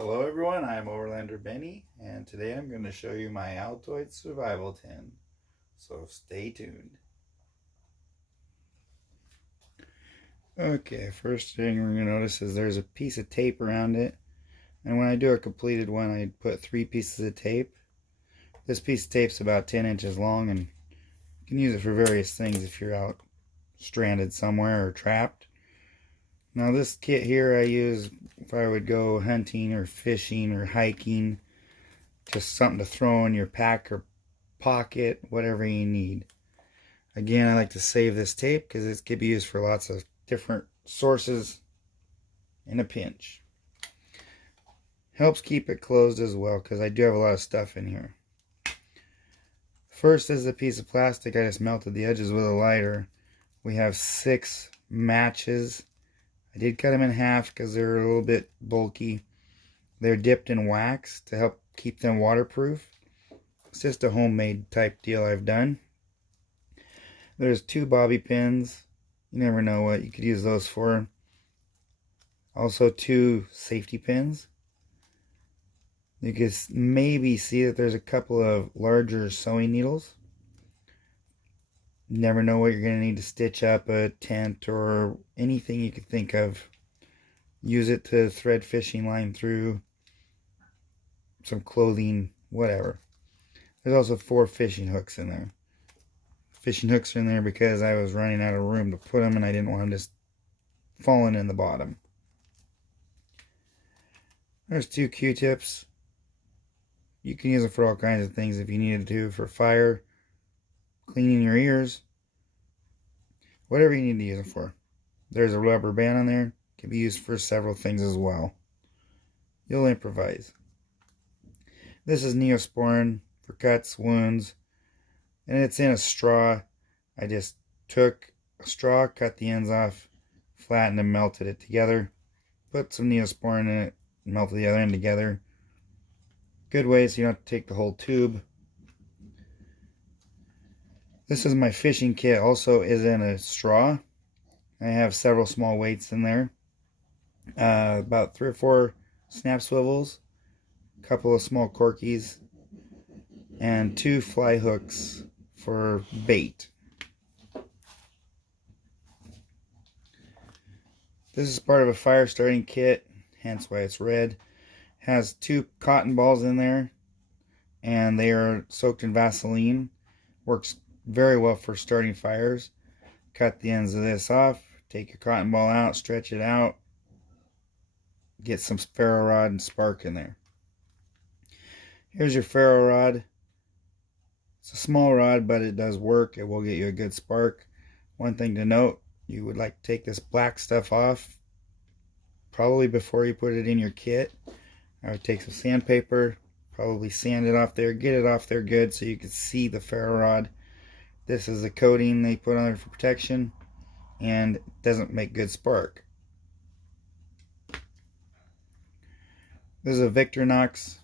Hello everyone, I'm Overlander Benny, and today I'm going to show you my Altoid survival tin. So stay tuned. Okay, first thing we're going to notice is there's a piece of tape around it. And when I do a completed one, I put 3 pieces of tape. This piece of tape's about 10 inches long, and you can use it for various things if you're out stranded somewhere or trapped. Now this kit here I use if I would go hunting or fishing or hiking. Just something to throw in your pack or pocket, whatever you need. Again, I like to save this tape because it can be used for lots of different sources in a pinch. Helps keep it closed as well because I do have a lot of stuff in here. First is a piece of plastic. I just melted the edges with a lighter. We have 6 matches. I did cut them in half because they're a little bit bulky. They're dipped in wax to help keep them waterproof. It's just a homemade type deal I've done. There's 2 bobby pins. You never know what you could use those for. Also 2 safety pins. You can maybe see that there's a couple of larger sewing needles. You never know what you're going to need to stitch up a tent or anything you could think of. Use it to thread fishing line through some clothing, whatever. There's also 4 fishing hooks in there. Fishing hooks are in there because I was running out of room to put them and I didn't want them just falling in the bottom. There's 2 Q-tips. You can use them for all kinds of things if you needed to, for fire, cleaning your ears, whatever you need to use them for. There's a rubber band on there. It can be used for several things as well. You'll improvise. This is Neosporin for cuts, wounds, and it's in a straw. I just took a straw, cut the ends off, flattened and melted it together. Put some Neosporin in it, melted the other end together. Good way so you don't have to take the whole tube. This is my fishing kit, also is in a straw. I have several small weights in there. About 3 or 4 snap swivels, a couple of small corkies, and 2 fly hooks for bait. This is part of a fire starting kit, hence why it's red. Has 2 cotton balls in there, and they are soaked in Vaseline. Works very well for starting fires. Cut the ends of this off, take your cotton ball out, stretch it out, get some ferro rod and spark in there. Here's your ferro rod. It's a small rod, but it does work. It will get you a good spark. One thing to note, you would like to take this black stuff off probably before you put it in your kit. I would take some sandpaper, probably sand it off there, get it off there good so you can see the ferro rod. This is a coating they put on there for protection, and it doesn't make good spark. This is a Victorinox.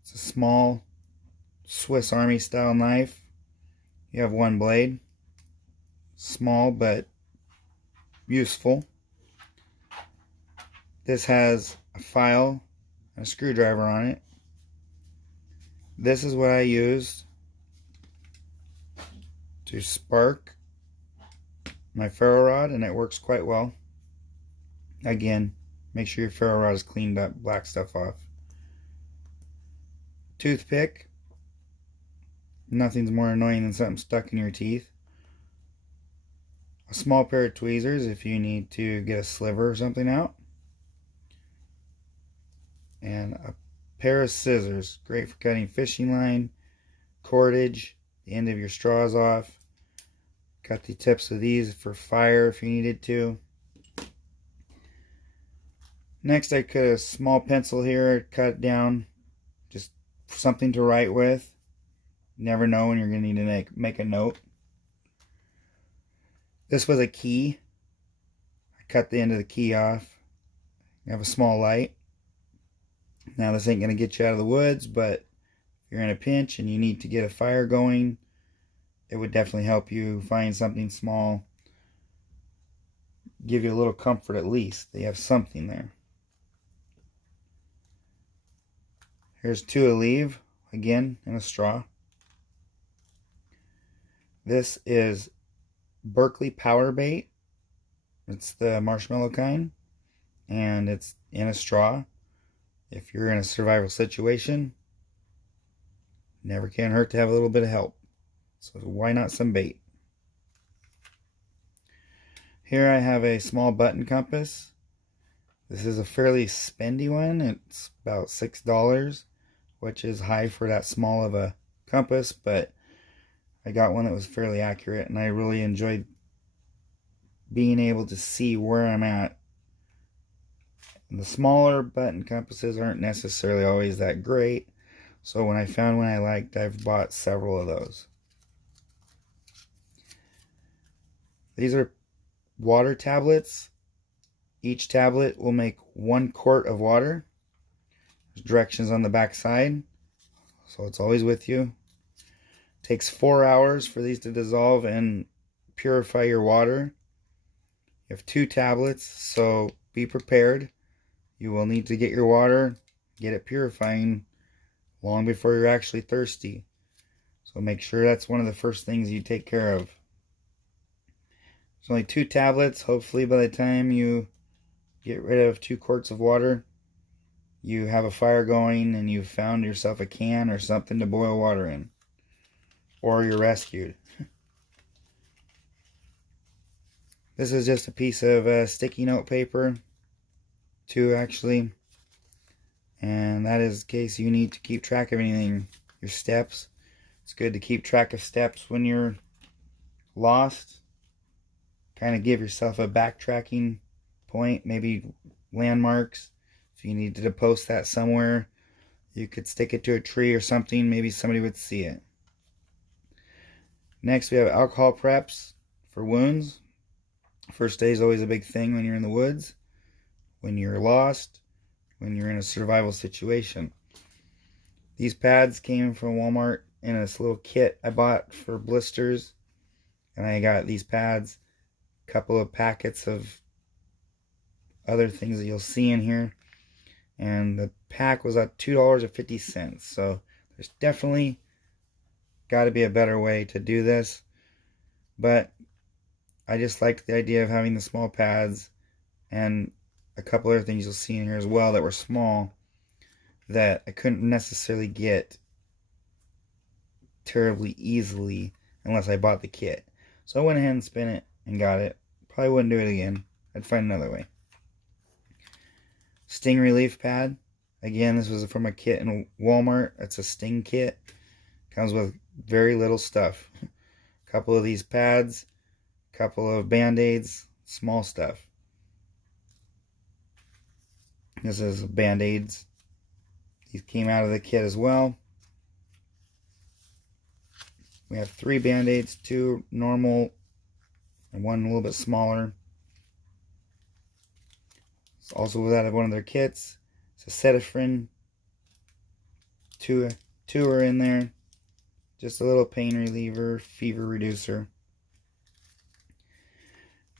It's a small Swiss Army style knife. You have 1 blade. Small but useful. This has a file and a screwdriver on it. This is what I used to spark my ferro rod, and it works quite well. Again, make sure your ferro rod is cleaned up, black stuff off. Toothpick. Nothing's more annoying than something stuck in your teeth. A small pair of tweezers if you need to get a sliver or something out. And a pair of scissors, great for cutting fishing line, cordage, the end of your straws off. Cut the tips of these for fire if you needed to. Next, I cut a small pencil here, cut it down, just something to write with. You never know when you're going to need to make a note. This was a key. I cut the end of the key off. You have a small light. Now this ain't going to get you out of the woods, but if you're in a pinch and you need to get a fire going, it would definitely help you find something small. Give you a little comfort at least. They have something there. Here's 2 Aleve, again in a straw. This is Berkeley Power Bait. It's the marshmallow kind, and it's in a straw. If you're in a survival situation, never can hurt to have a little bit of help. So why not some bait? Here I have a small button compass. This is a fairly spendy one. It's about $6, which is high for that small of a compass, but I got one that was fairly accurate, and I really enjoyed being able to see where I'm at. And the smaller button compasses aren't necessarily always that great, so when I found one I liked, I've bought several of those. These are water tablets. Each tablet will make 1 quart of water. There's directions on the back side, so it's always with you. It takes 4 hours for these to dissolve and purify your water. You have 2 tablets, so be prepared. You will need to get your water, get it purifying long before you're actually thirsty. So make sure that's one of the first things you take care of. There's only 2 tablets. Hopefully by the time you get rid of 2 quarts of water, you have a fire going and you've found yourself a can or something to boil water in. Or you're rescued. This is just a piece of sticky note paper. 2 actually. And that is in case you need to keep track of anything. Your steps. It's good to keep track of steps when you're lost. Kind of give yourself a backtracking point. Maybe landmarks. If you needed to post that somewhere, you could stick it to a tree or something. Maybe somebody would see it. Next we have alcohol preps for wounds. First aid is always a big thing when you're in the woods, when you're lost, when you're in a survival situation. These pads came from Walmart in this little kit I bought for blisters, and I got these pads, a couple of packets of other things that you'll see in here, and the pack was at $2.50. So there's definitely got to be a better way to do this, but I just liked the idea of having the small pads, and a couple other things you'll see in here as well that were small that I couldn't necessarily get terribly easily unless I bought the kit. So I went ahead and spent it and got it. Probably wouldn't do it again. I'd find another way. Sting relief pad. Again, this was from a kit in Walmart. It's a sting kit. Comes with very little stuff. A couple of these pads, a couple of band-aids, small stuff. This is band-aids. These came out of the kit as well. We have 3 band-aids, 2 normal and 1 a little bit smaller. It's also was out of one of their kits. It's a Cetaphrin. 2 are in there. Just a little pain reliever, fever reducer.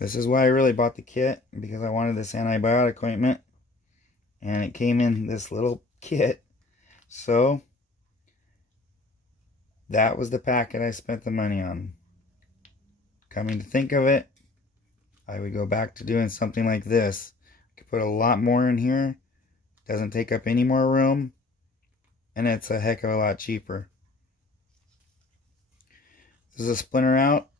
This is why I really bought the kit, because I wanted this antibiotic ointment, and it came in this little kit. So that was the packet I spent the money on. Coming to think of it, I would go back to doing something like this. I could put a lot more in here. Doesn't take up any more room, and it's a heck of a lot cheaper. This is a splinter out.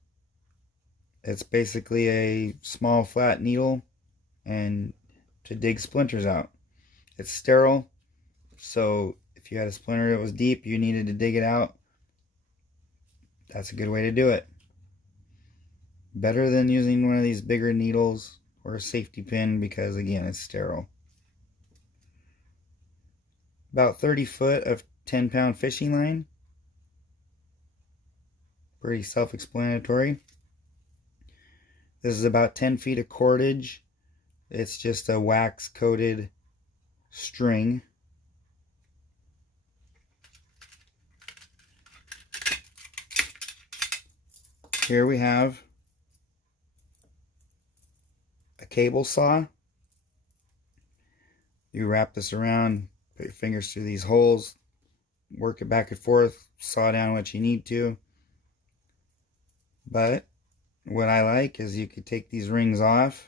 It's basically a small flat needle and to dig splinters out. It's sterile, so if you had a splinter that was deep, you needed to dig it out, that's a good way to do it. Better than using one of these bigger needles or a safety pin, because again, it's sterile. About 30 foot of 10-pound fishing line. Pretty self-explanatory. This is about 10 feet of cordage. It's just a wax coated string. Here we have a cable saw. You wrap this around, put your fingers through these holes. work it back and forth, saw down what you need to. But what I like is you could take these rings off,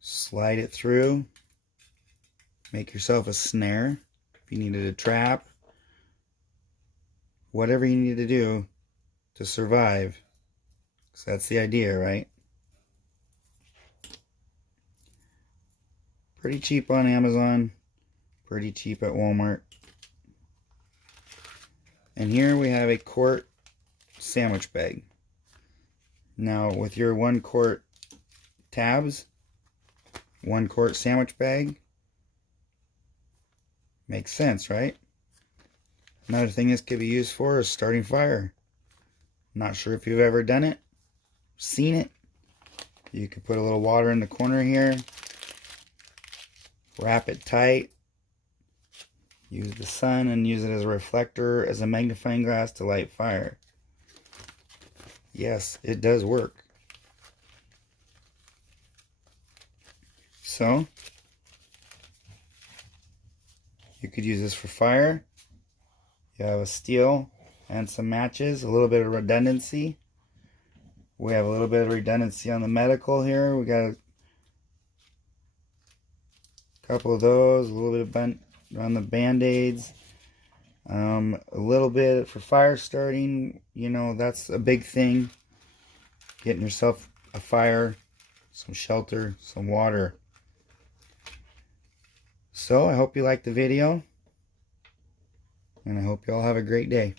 slide it through, make yourself a snare if you needed a trap, whatever you need to do to survive. So that's the idea, right? Pretty cheap on Amazon, pretty cheap at Walmart. And here we have a quart sandwich bag. Now with your 1 quart tabs, 1 quart sandwich bag, makes sense, right? Another thing this could be used for is starting fire. Not sure if you've ever done it, seen it. You could put a little water in the corner here, wrap it tight, use the sun and use it as a reflector, as a magnifying glass to light fire. Yes, it does work. So, you could use this for fire. You have a steel and some matches, a little bit of redundancy. We have a little bit of redundancy on the medical here. We got a couple of those, a little bit of bent on the band-aids, a little bit for fire starting. You know, that's a big thing. Getting yourself a fire, some shelter, some water. So I hope you liked the video, and I hope you all have a great day.